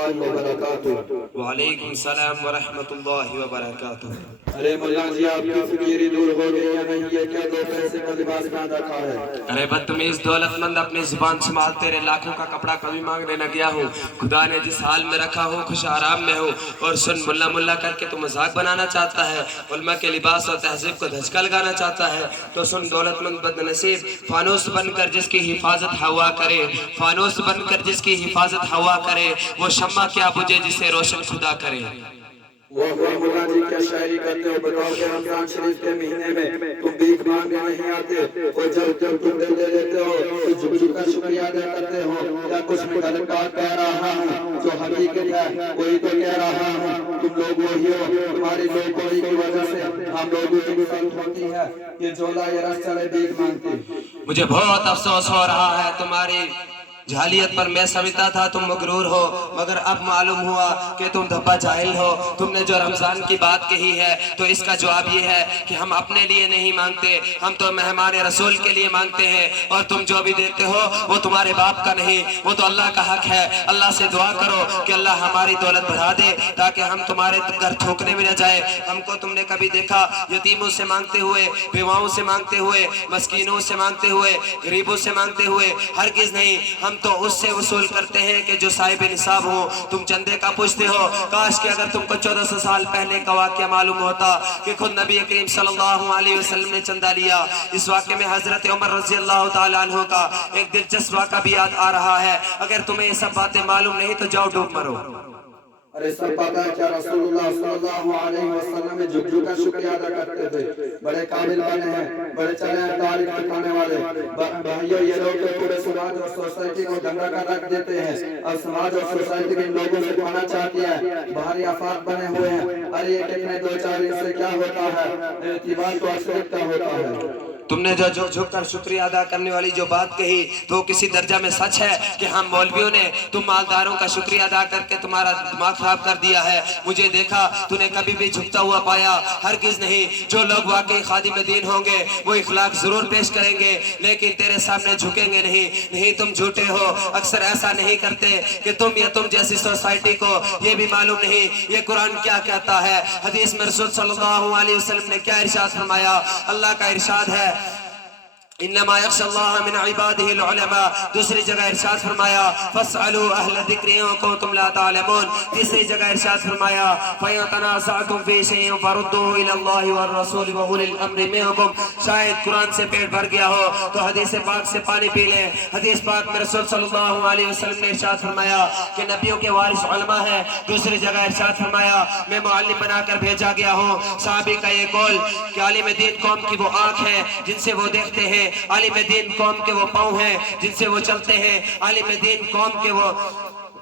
الله وبركاته. وعلیکم السلام ورحمۃ اللہ وبرکاتہ۔ ارے مولا جی آپ کی فکری دور ہو گئی یا نہیں؟ یہ کیا دو پیسے کا لباس باندھ رکھا ہے؟ ارے بدتمیز دولت مند، اپنی زبان سنبھال، تیرے لاکھوں کا کپڑا کبھی مانگنے نہ گیا ہوں۔ خدا نے جس حال میں رکھا ہو خوش آرام میں ہو، اور سن ملا ملا کر کے تو مذاق بنانا چاہتا ہے، علماء کے لباس اور تہذیب کو دھچکا لگانا چاہتا ہے۔ تو سن دولت مند بد نصیب، فانوس بن کر جس کی حفاظت ہوا کرے، فانوس بن کر جس کی حفاظت ہوا کرے، وہ شمع کیا بجھے جسے روشن خدا کرے۔ وہ مولا جی کیا شاعری کرتے ہو؟ بتاؤ کہ رمضان شریف کے مہینے میں تم بھیک مانگنے نہیں آتے، اور جب تم دے لیتے ہو تو جھک جھک کر شکریہ ادا کرتے ہو، یا کچھ میں غلط بات کہہ رہا ہوں؟ جو حقیقت ہے وہی تو کہہ رہا ہوں، تم لوگ وہی ہو، تمہاری لوگ کوئی کی وجہ سے ہم لوگوں کی غلط ہوتی ہے، یہ جولا یہ رس چلے بھیک مانگتی۔ مجھے بہت افسوس ہو رہا ہے تمہاری جھالیت پر، میں سمجھتا تھا تم مغرور ہو، مگر اب معلوم ہوا کہ تم دھبا جاہل ہو۔ تم نے جو رمضان کی بات کہی ہے تو اس کا جواب یہ ہے کہ ہم اپنے لیے نہیں مانگتے، ہم تو مہمان رسول کے لیے مانگتے ہیں، اور تم جو بھی دیتے ہو وہ تمہارے باپ کا نہیں، وہ تو اللہ کا حق ہے۔ اللہ سے دعا کرو کہ اللہ ہماری دولت بڑھا دے تاکہ ہم تمہارے گھر تھوکنے میں نہ جائے۔ ہم کو تم نے کبھی دیکھا یتیموں سے مانگتے ہوئے، بیواؤں سے مانگتے ہوئے، مسکینوں سے مانگتے ہوئے، غریبوں سے مانگتے ہوئے؟ ہرگز نہیں۔ ہم تو اس سے وصول کرتے ہیں کہ جو صاحب نصاب ہو۔ تم چندے کا پوچھتے ہو، کاش کہ اگر تم کو 1400 سال پہلے کا واقعہ معلوم ہوتا کہ خود نبی کریم صلی اللہ علیہ وسلم نے چندہ لیا۔ اس واقعے میں حضرت عمر رضی اللہ تعالیٰ عنہ کا ایک دلچسپ واقعہ بھی یاد آ رہا ہے۔ اگر تمہیں یہ سب باتیں معلوم نہیں تو جاؤ ڈوب مرو۔ ارے سب پتا ہے کیا رسول اللہ صلی اللہ علیہ وسلم میں جھک جھک کر شکریہ ادا کرتے تھے؟ بڑے قابل بنے ہیں، بڑے چلے ہیں تاریخ دکھانے والے بھائیو۔ یہ لوگ تو پورے سماج اور سوسائٹی کو دنگا کر رکھ دیتے ہیں، اور سماج اور سوسائٹی کے لوگوں سے کھانا چاہتی ہے، باہری آفات بنے ہوئے ہیں۔ ارے یہ کتنے دو چار ان سے کیا ہوتا ہے؟ اعتبار تو اصلیت کا ہوتا ہے۔ تم نے جو جھک جھک کر شکریہ ادا کرنے والی جو بات کہی تو وہ کسی درجہ میں سچ ہے کہ ہم مولویوں نے تم مالداروں کا شکریہ ادا کر کے تمہارا دماغ خراب کر دیا ہے۔ مجھے دیکھا تو نے کبھی بھی جھکتا ہوا پایا؟ ہرگز نہیں۔ جو لوگ واقعی خادم دین ہوں گے وہ اخلاق ضرور پیش کریں گے، لیکن تیرے سامنے جھکیں گے نہیں۔ تم جھوٹے ہو، اکثر ایسا نہیں کرتے کہ تم یا تم جیسی سوسائٹی کو یہ بھی معلوم نہیں یہ قرآن کیا کہتا ہے۔ حدیث میں رسول صلی اللہ علیہ وسلم نے کیا ارشاد فرمایا؟ اللہ کا ارشاد ہے انما یخشی اللہ من عبادہ العلماء۔ دوسری جگہ ارشاد فرمایا فاسألوا اہل الذکر ان کنتم لا تعلمون۔ تیسری جگہ ارشاد فرمایا فإن تنازعتم فی شیء فردوه الی اللہ والرسول واولی الامر منکم۔ شاید قرآن سے پیٹ بھر گیا ہو تو حدیث پاک سے پانی پی لیں۔ حدیث پاک میں رسول صلی اللہ علیہ وسلم نے ارشاد فرمایا کہ نبیوں کے وارث علماء ہیں۔ دوسری جگہ ارشاد فرمایا میں معلم بنا کر بھیجا گیا ہوں۔ صحابی کا یہ قول کہ عالم دین قوم کی وہ آنکھ ہے جن سے وہ دیکھتے ہیں، عالم دین قوم کے وہ پاؤں ہیں جن سے وہ چلتے ہیں، عالم دین قوم کے وہ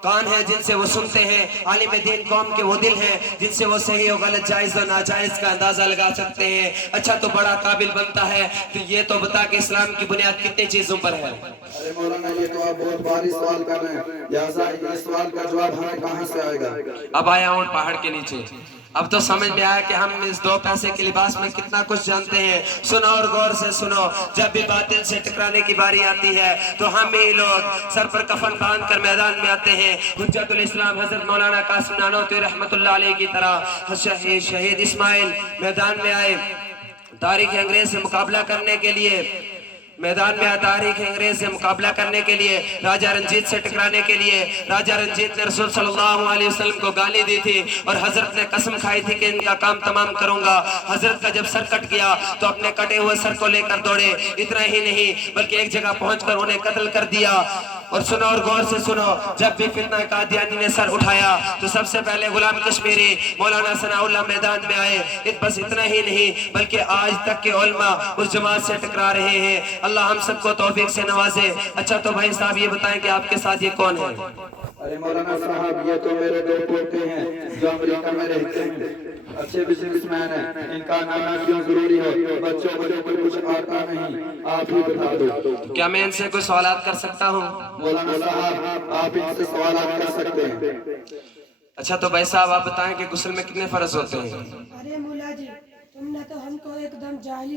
کان ہیں جن سے وہ سنتے ہیں، عالم دین قوم کے وہ دل ہیں جن سے وہ صحیح و غلط، جائز و ناجائز کا اندازہ لگا سکتے ہیں۔ اچھا تو بڑا قابل بنتا ہے تو یہ تو بتا کہ اسلام کی بنیاد کتنے چیزوں پر ہے؟ ارے مولانا یہ تو آپ بہت بھاری سوال کر رہے ہیں، لہٰذا اس سوال کا جواب ہمیں کہاں سے آئے گا؟ اب آیا ہوں پہاڑ کے نیچے، اب تو سمجھ میں آیا کہ ہم اس دو پیسے کے لباس میں کتنا کچھ جانتے ہیں۔ سنو اور غور سے سنو، جب بھی باطل سے ٹکرانے کی باری آتی ہے تو ہم ہی لوگ سر پر کفن باندھ کر میدان میں آتے ہیں۔ حجت الاسلام حضرت مولانا قاسم نانوتوی رحمت اللہ علیہ کی طرح شہید اسماعیل میدان میں آئے تاریخ انگریز سے مقابلہ کرنے کے لیے، میدان میں تاریخ انگریز سے مقابلہ کرنے کے لیے، راجہ رنجیت سے ٹکرانے کے لیے۔ راجہ رنجیت نے رسول صلی اللہ علیہ وسلم کو گالی دی تھی اور حضرت نے قسم کھائی تھی کہ ان کا کام تمام کروں گا۔ حضرت کا جب سر کٹ گیا تو اپنے کٹے ہوئے سر کو لے کر دوڑے، اتنا ہی نہیں بلکہ ایک جگہ پہنچ کر انہیں قتل کر دیا۔ اور سنو اور غور سے سنو، جب بھی فتنہ قادیانی نے سر اٹھایا تو سب سے پہلے غلام کشمیری مولانا ثناء اللہ میدان میں آئے۔ بس اتنا ہی نہیں بلکہ آج تک کے علماء اس جماعت سے ٹکرا رہے ہیں۔ اللہ ہم سب کو توفیق سے نوازے۔ اچھا تو بھائی صاحب یہ بتائیں کہ آپ کے ساتھ یہ کون ہے؟ ارے مولانا صاحب یہ تو میرے دو پوتے ہیں جو امریکہ میں رہتے ہیں، اچھے بزنس مین ہیں، ان کا نانا کیوں ضروری ہے؟ بچوں کو کچھ آتا نہیں، آپ ہی بتا دو۔ کیا میں ان سے کوئی سوالات کر سکتا ہوں؟ مولانا صاحب آپ ان سے سوالات کر سکتے ہیں۔ اچھا تو بھائی صاحب آپ بتائیں کہ غسل میں کتنے فرض ہوتے ہیں؟ ارے مولا جی تم نے تو ہم کو ایک دم جاہلی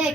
1